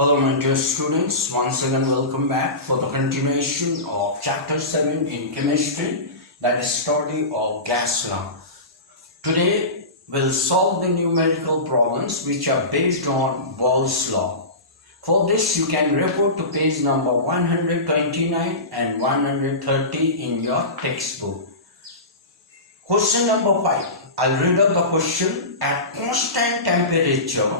Hello, my dear students. Once again, welcome back for the continuation of Chapter 7 in Chemistry, that is study of gas law. Today, we'll solve the numerical problems which are based on Boyle's law. For this, you can refer to page number 129 and 130 in your textbook. Question number 5. I'll read out the question. At constant temperature,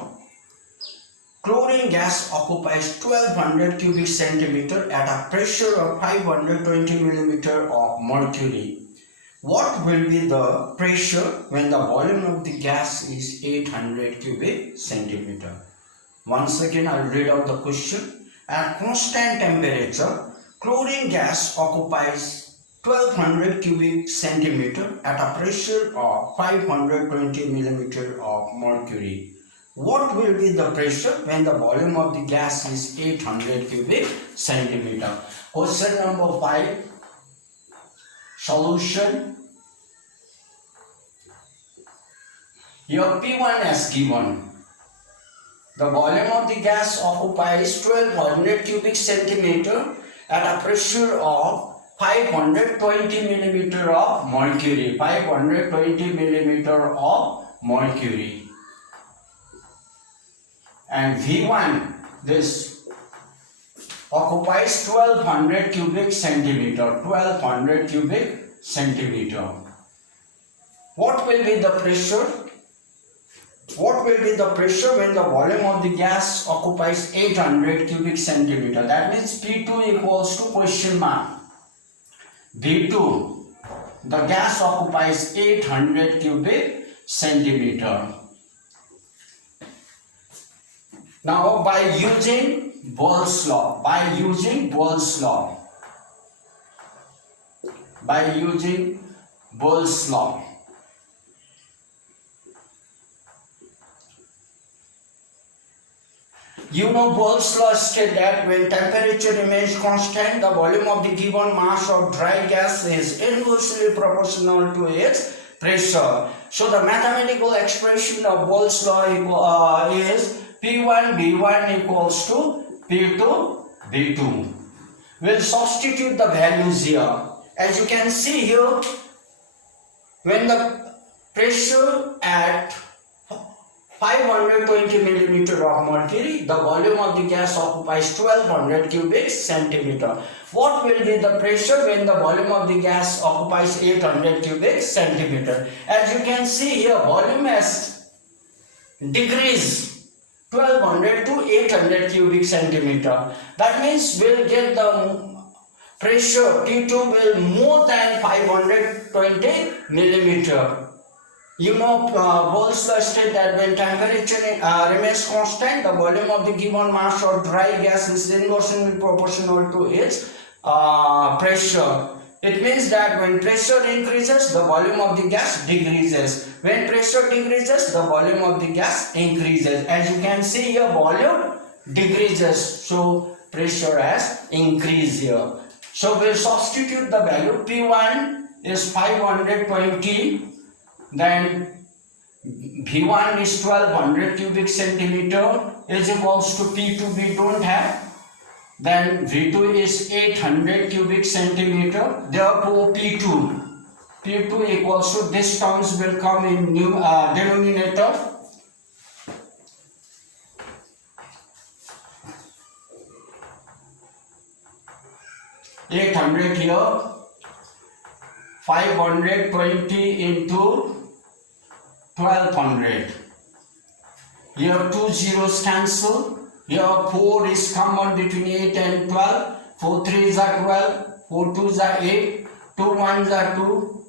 chlorine gas occupies 1200 cubic centimeter at a pressure of 520 millimeter of mercury. What will be the pressure when the volume of the gas is 800 cubic centimeter? Once again, I'll read out the question. At constant temperature, chlorine gas occupies 1200 cubic centimeter at a pressure of 520 millimeter of mercury. What will be the pressure when the volume of the gas is 800 cubic centimeter? Question number 5. Solution. Here P1 as given. The volume of the gas occupies 1200 cubic centimeter at a pressure of 520 millimeter of mercury. 520 millimeter of mercury. And V1, this occupies 1200 cubic centimeter. 1200 cubic centimeter. What will be the pressure? What will be the pressure when the volume of the gas occupies 800 cubic centimeter? That means P2 equals to question mark. V2, the gas occupies 800 cubic centimeter. Now, by using Boyle's law, you know Boyle's law states that when temperature remains constant, the volume of the given mass of dry gas is inversely proportional to its pressure. So the mathematical expression of Boyle's law is P1 B1 equals to P2 B2. We'll substitute the values here. As you can see here, when the pressure at 520 millimeter of mercury, the volume of the gas occupies 1200 cubic centimeter. What will be the pressure when the volume of the gas occupies 800 cubic centimeter? As you can see here, volume has decreased 1200 to 800 cubic centimeter. That means we'll get the pressure T2 will more than 520 millimeter. You know, Boyle's law states that when temperature remains constant, the volume of the given mass of dry gas is inversely proportional to its pressure. It means that when pressure increases, the volume of the gas decreases. When pressure decreases, the volume of the gas increases. As you can see here, volume decreases, so pressure has increased here. So we'll substitute the value. P1 is 520. Then V1 is 1200 cubic centimeter is equals to P2 we don't have. Then V2 is 800 cubic centimeter. Therefore P2 equals to, this terms will come in new denominator. $800 here. 520 into 1200. Here 2 zeros cancel. Here 4 is common between 8 and 12. 4 3s are 12. 4 2s are 8. 2 1s are 2.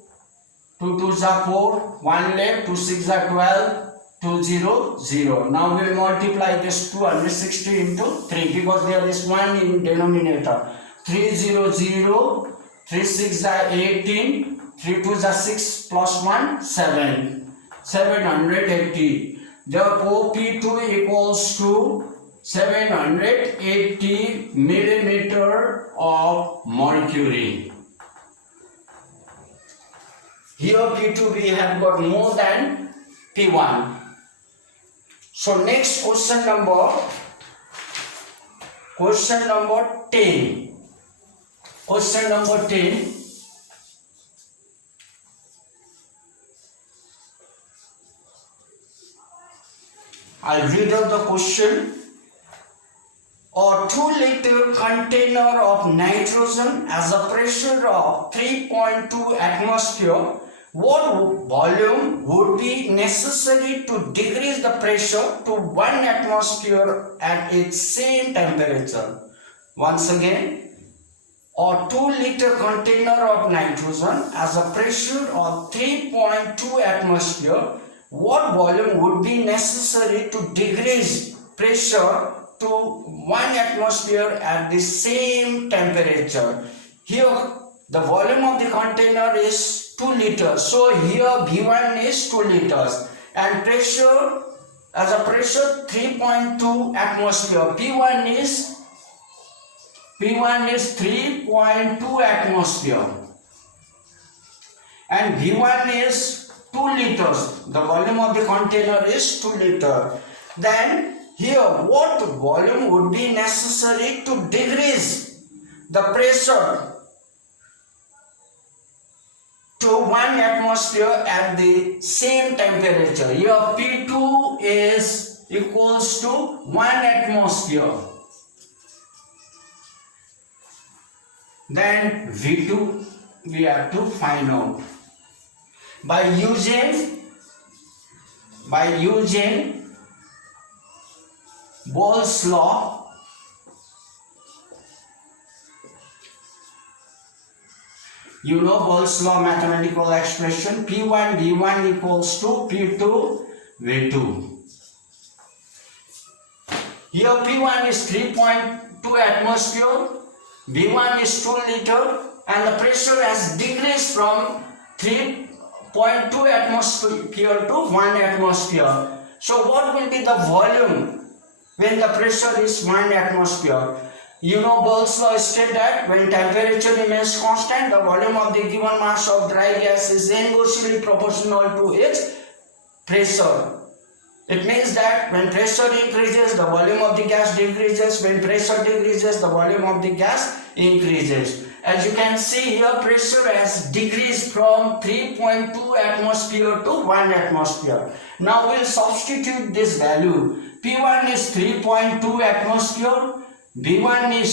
2 2s are 4. 1 left. 2 6s are 12. 2 0 0. Now we will multiply this 260 into 3 because there is 1 in denominator. 3 0 0. 3 6s are 18. 3 2s are 6 plus 1 7. 780. Therefore P2 equals to 780 millimeter of mercury. Here P2 we have got more than P1. So next question number Question number 10. Question number 10. I'll read out the question. A 2-liter container of nitrogen has a pressure of 3.2 atmosphere. What volume would be necessary to decrease the pressure to 1 atmosphere at its same temperature? Once again, a 2-liter container of nitrogen has a pressure of 3.2 atmosphere. What volume would be necessary to decrease pressure to 1 atmosphere at the same temperature? Here the volume of the container is 2 liters. So here V1 is 2 liters and pressure as a pressure 3.2 atmosphere. P1 is 3.2 atmosphere and V1 is 2 liters. The volume of the container is 2 liters. Then here what volume would be necessary to decrease the pressure to 1 atmosphere at the same temperature? Here P2 is equals to 1 atmosphere. Then V2 we have to find out by using Boyle's law. You know Boyle's law mathematical expression, P1 V1 equals to P2 V2. Here P1 is 3.2 atmosphere, V1 is 2 liter and the pressure has decreased from 3.2 atmosphere to 1 atmosphere. So what will be the volume when the pressure is 1 atmosphere? You know Boyle's law states that when temperature remains constant, the volume of the given mass of dry gas is inversely proportional to its pressure. It means that when pressure increases, the volume of the gas decreases. When pressure decreases, the volume of the gas increases. As you can see here, pressure has decreased from 3.2 atmosphere to 1 atmosphere. Now we'll substitute this value. P1 is 3.2 atmosphere. V1 is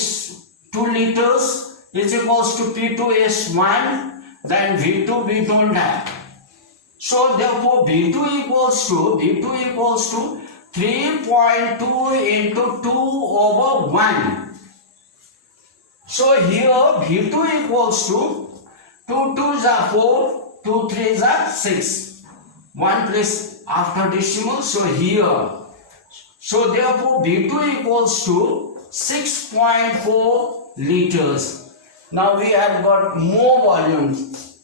2 liters is equals to P2 is 1, then V2 we don't have. So therefore V2 equals to 3.2 into 2 over 1. So here V2 equals to 2 2s are 4, 2 3s are 6. 1 place after decimal, so here. So therefore V2 equals to 6.4 liters. Now we have got more volumes.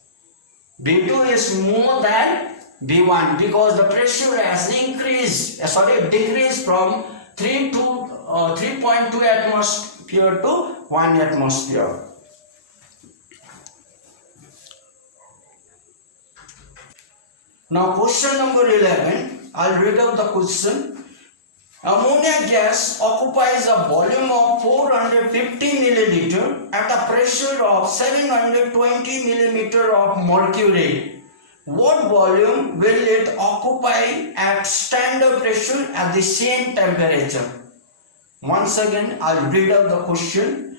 V2 is more than V1 because the pressure has decreased from 3.2 atmosphere to 1 atmosphere. Now question number 11, I'll read out the question. Ammonia gas occupies a volume of 450 milliliter at a pressure of 720 millimeter of mercury. What volume will it occupy at standard pressure at the same temperature? Once again, I'll read out the question.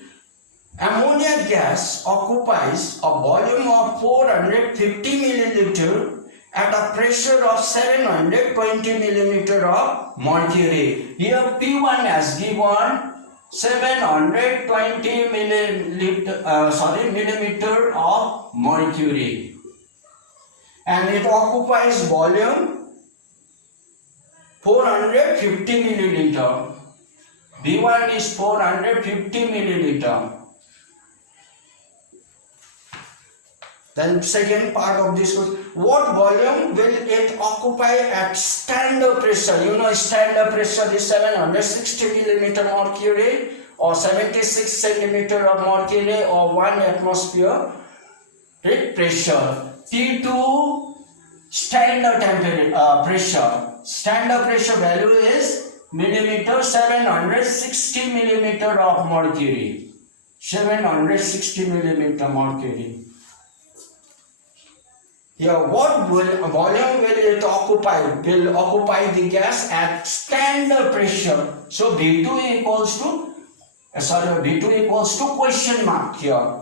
Ammonia gas occupies a volume of 450 milliliter at a pressure of 720 millimeter of mercury. Here P1 has given 720 millimeter of mercury, and it occupies volume 450 milliliter. V1 is 450 milliliter. Then second part of this, what volume will it occupy at standard pressure? You know standard pressure is 760 millimeter mercury or 76 centimeter of mercury or 1 atmosphere pressure. T2 standard pressure. Standard pressure value is millimeter, 760 millimeter of mercury. 760 millimeter mercury. Here, what volume will it occupy? Will occupy the gas at standard pressure. So V2 equals to V2 equals to question mark here.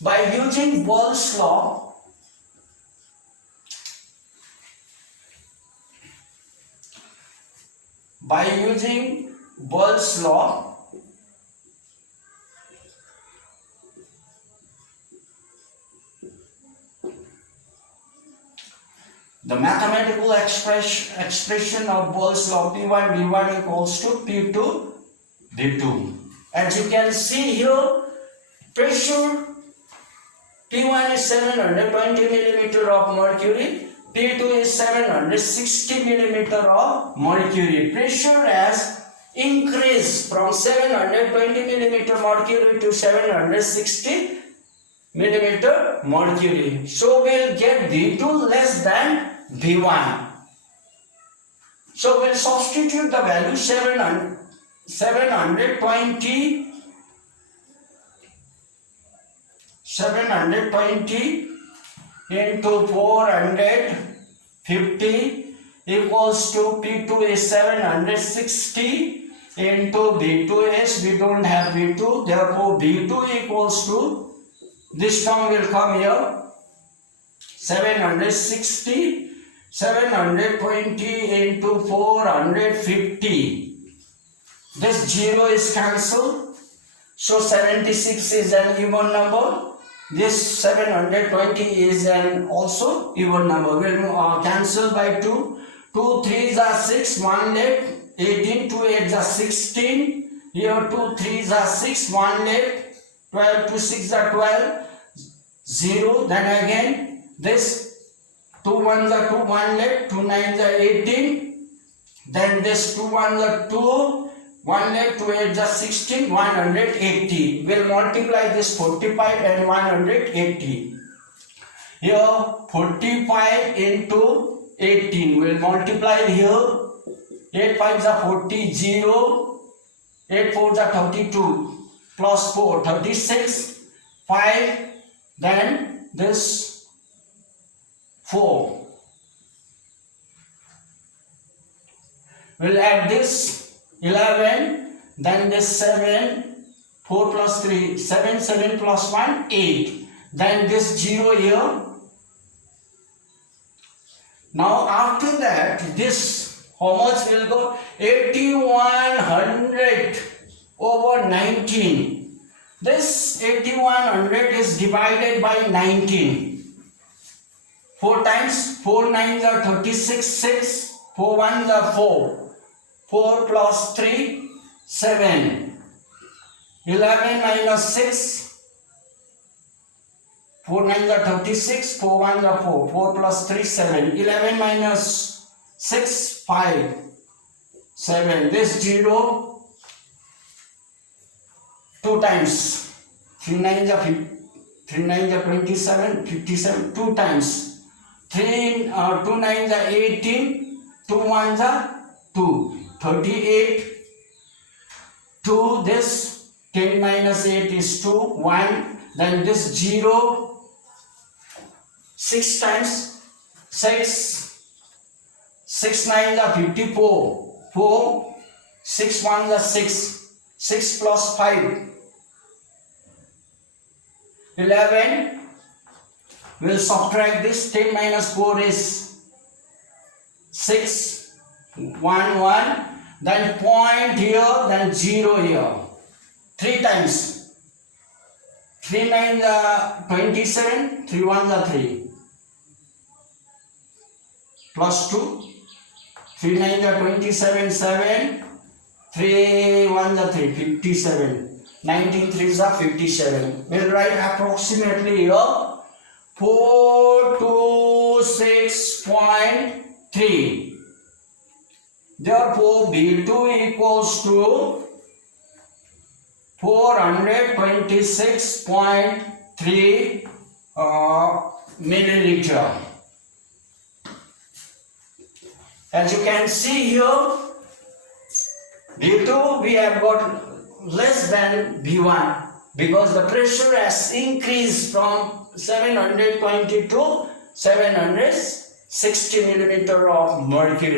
By using Boyle's law, the mathematical expression of Boyle's law, P1 V1 equals to P2 V2. As you can see here, pressure P1 is 720 millimeter of mercury, P2 is 760 millimeter of mercury. Pressure has increased from 720 millimeter mercury to 760 millimeter mercury. So we'll get V2 less than V1. So we'll substitute the value 720 into 450 equals to P2 is 760 into V2 is, we don't have V2, therefore V2 equals to, this term will come here, 760, 720 into 450. This 0 is cancelled, so 76 is an even number. This 720 is an also even number. We'll cancel by 2. 2 3s are 6, 1 left. 18, 2 8s are 16. Here 2 3s are 6, 1 left. 12, 2 6 are 12. 0. Then again this 2 1s are 2, 1 left. 2 9s are 18. Then this 2 1s are 2. 1 left, 2 8s are 16, 180. We'll multiply this 45 and 180. Here 45 into 18. We'll multiply here. 8 5s are 40, 0. 8 4s are 32. Plus 4, 36. 5. Then this 4. We'll add this 11, then this 7, 4 plus 3, 7, 7 plus 1, 8. Then this 0 here. Now after that, this, how much will go? 8100 over 19. This 8100 is divided by 19. 4 times, 4 9s are 36, 6, 4 1s are 4. 4 plus 3, 7. 11 minus 6. 4 9s are 36, 4 1s are 4. 4 plus 3, 7. 11 minus 6, 5. 7. This 0. 2 times. 3 9s are 27, 57. 2 times. 2 9s are 18. 2 1s are 2. 38, 2, this 10 minus 8 is 2, 1, then this 0, 6 times, 6, 6 9s are 54, 4, 6 1s are 6, 6 plus 5, 11, we'll subtract this, 10 minus 4 is 6, 1, 1, then point here, then 0 here. 3 times. 3 9s are 27, 3 1s are 3. Plus 2. 3 9s are 27, 7. 3 1s are 3, 57. 19 3s are 57. We'll write approximately here 426.3. Therefore, B2 equals to 426.3 milliliter. As you can see here, V2 we have got less than V1 because the pressure has increased from 720 to 760 millimeter of mercury.